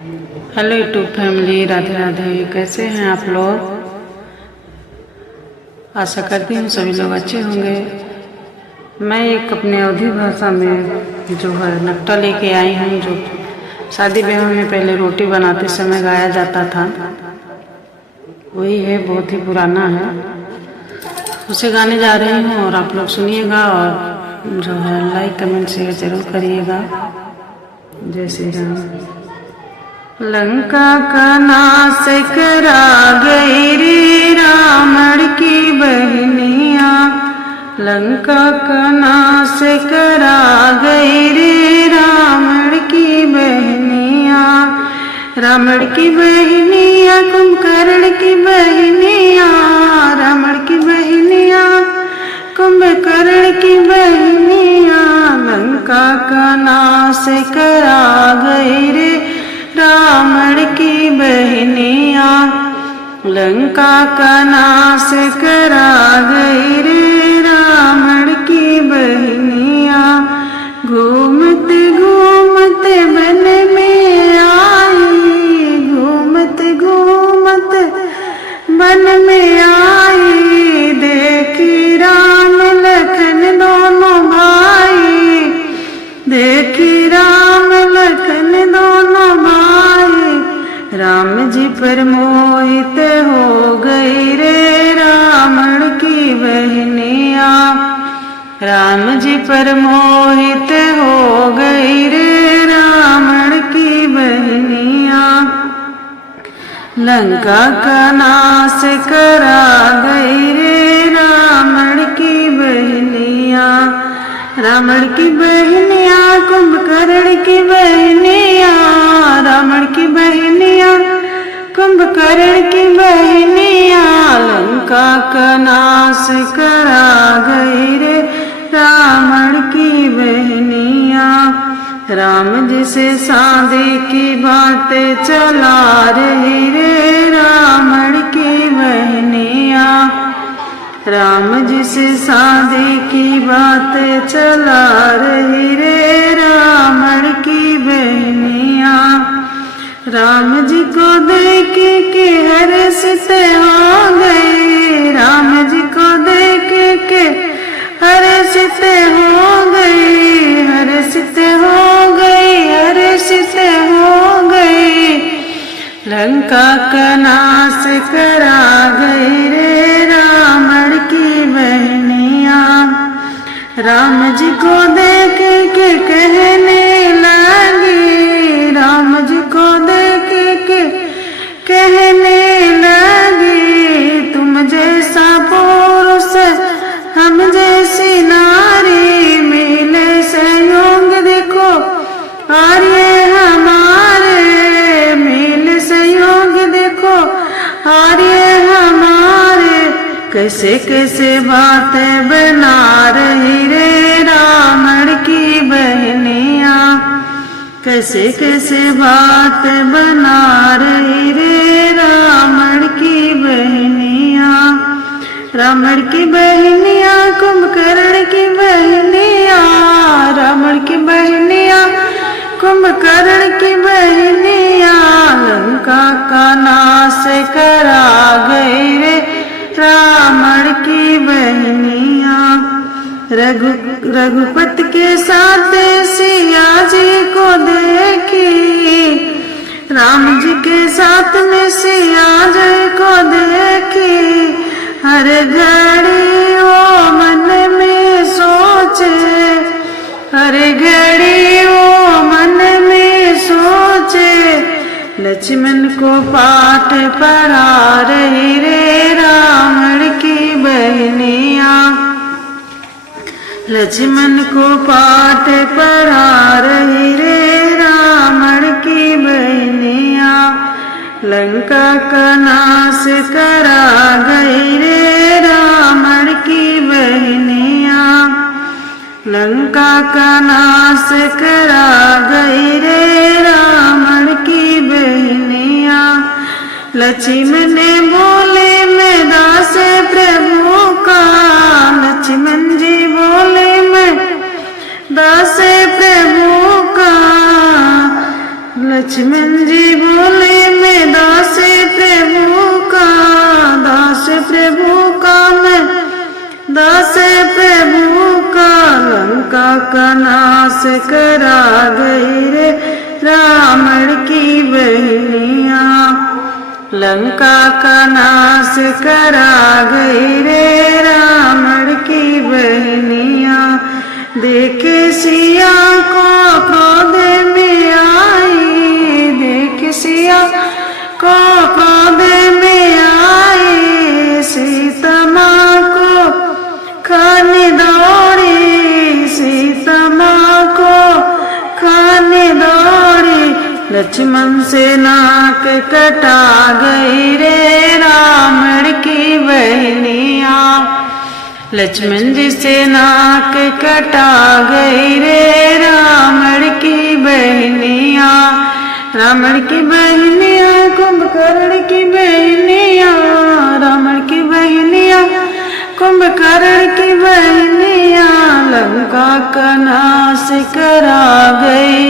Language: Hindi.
Hello YouTube family, Radhe Radhe. कैसे हैं आप लोग? आशा करती हूँ सभी लोग अच्छे होंगे। मैं एक अपने अवधी भाषा में जो है नकटा लेके आई हूँ, जो शादी ब्याह में पहले रोटी बनाते समय गाया जाता था। वही है, बहुत ही पुराना है। उसे गाने जा रही हूँ और आप लोग सुनिएगा और जो है लाइक कमेंट शेयर जरूर करिएगा। जय श्री राम। लंका का नाश करा गई रे रावण की बहनिया, लंका का नाश करा गई रे रावण की बहनिया। रावण की बहनिया कुंभकर्ण की बहनिया, रावण की बहनिया कुंभकर्ण की बहनिया। लंका का नाश करा गई रे रावण की बहनिया, लंका का नाश करा गई रे रावण की बहनिया। घूमते घूमते वन में आई, घूमते घूमते वन में आई। देखी राम लखन दोनों भाई, देखी राम लखन दोनों भाई। राम जी पर मोहित हो गई रे रावण की बहनिया, राम जी पर मोहित हो गई रे रावण की बहनिया। लंका का नाश करा गई रे रावण की बहनिया, रावण की बहनिया कुंभकर्ण की बहनिया, रावण की बहनिया कुंभकर्ण की बहनिया। लंका का नाश करा गई रे रावण की बहनिया। राम जी से शादी की बातें चला रही रे रावण की बहनिया, राम जी से शादी की बातें चला रही रे रावण की बहनिया। राम जी को देख के हर्षित हो गए, राम जी को देख के हर्षित हो गए, हर्षित हो गए, हर्षित हो गए। लंका का नाश करा गई रे रावण की बहनिया। राम जी को देख के कहने लगी, राम जी को देख के कहने लगी। तुम जैसा पुरुष हम जैसी नारी, मिले संयोग देखो आर्य हमारे, मिले संयोग देखो आर्य हमारे। कैसे कैसे बातें बना रही रे रावण की बहनिया, कैसे कैसे बातें बना रही रे रावण की बहनिया। रावण की बहनिया कुंभकर्ण की बहनिया, रावण की बहनिया कुंभकर्ण की बहनिया। लंका का नाश करा गई रे रावण की बहनिया। रघुपति के साथ सिया जी को देखी, राम जी के साथ में सिया जी को देखी। हर घड़ी वो मन में सोचे, हर घड़ी वो मन में सोचे। लक्ष्मण को पाठ पढ़ा रही रे रावण की बहनिया, लक्ष्मण को पाठ पढ़ा रही रे रावण की बहनिया। लंका का नाश करा गई रे रावण की बहनिया, लंका का नाश करा गई रे रावण की बहनिया। लक्ष्मण बोले मैं दास प्रभु का, लक्ष्मण जी बोले मैं दास प्रभु का। लक्ष्मण जी बोले मैं दास प्रभु का मैं दास प्रभु का। लंका का नाश करा गई रे रावण की बहनिया। लंका का नाश करा गई रे रावण की बहनिया। देखे सिया को क्रोध में आई, देखे सिया को क्रोध में आई। सीता माँ को खाने दौड़ी, सीता माँ को खाने दौड़ी। लक्ष्मण से नाक कटा गई रे रावण की बहनिया। लक्ष्मण जी से नाक कटा गई रे रावण की बहनिया। रावण की बहनिया कुंभकर्ण की बहनिया। रावण की बहनिया कुंभकर्ण की बहनिया। लंका का नाश करा गई